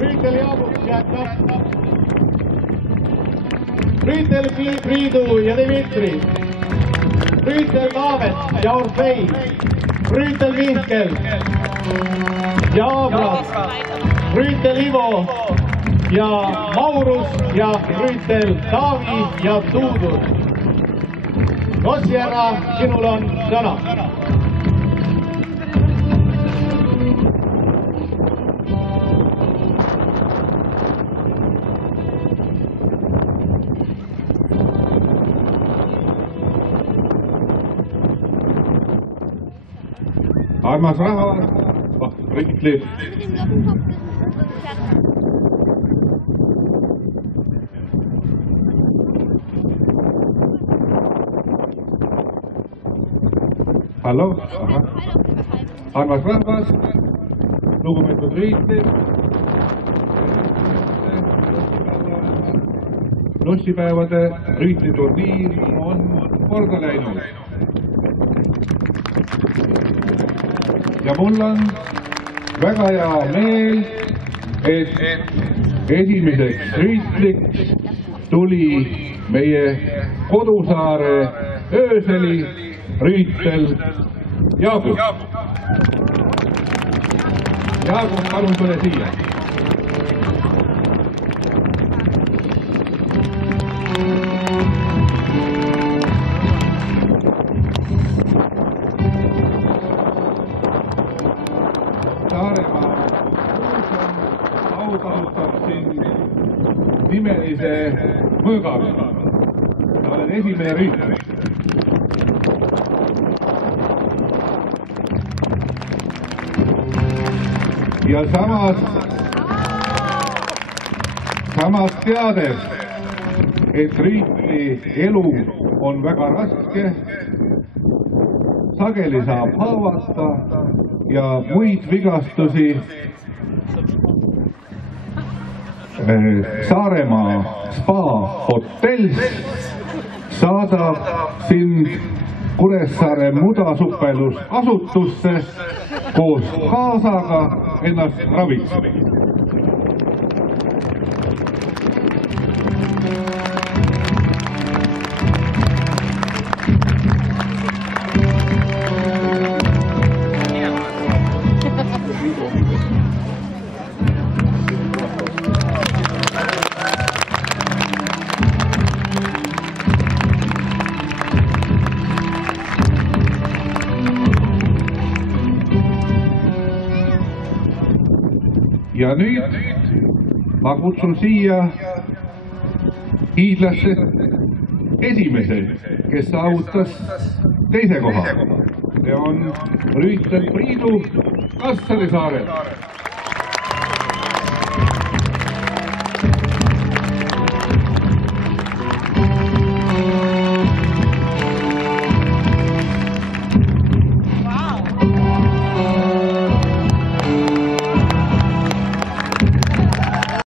Rüütel Jaabuk jätkab. Rüütel Priidu ja Dmitri. Rüütel Taavet ja Orfei. Rüütel Mihkel ja Abras. Rüütel Ivo ja Maurus ja Rüütel Taavi ja Tuudur. Kossjärva, sinul on sõna. Armas rahvas, rüütlid. Hallo, armas rahvas, lugupeetud rüütlid. Lossipäevade rüütliturniir on korda läinud. Ja mul on väga hea meel, et esimeseks rüütliks tuli meie kodusaare ööseli rüütel Jaabuk. Jaabuk, palun tule siia. Saaremaa autasustab sind nimelise mõõgaga. Sa oled esimene rüütel. Ja samas teades, et rüütli elu on väga raske, sageli saab haavata ja muid vigastusi. Saaremaa spa hotell saadab sind Kuressaare mudasupellusasutusse koos kaasaga ennast ravitsema. Ja nüüd ma kutsun siia hiidlasse esimese, kes saavutas teise koha. See on rüütel Priidu Kassari saarel.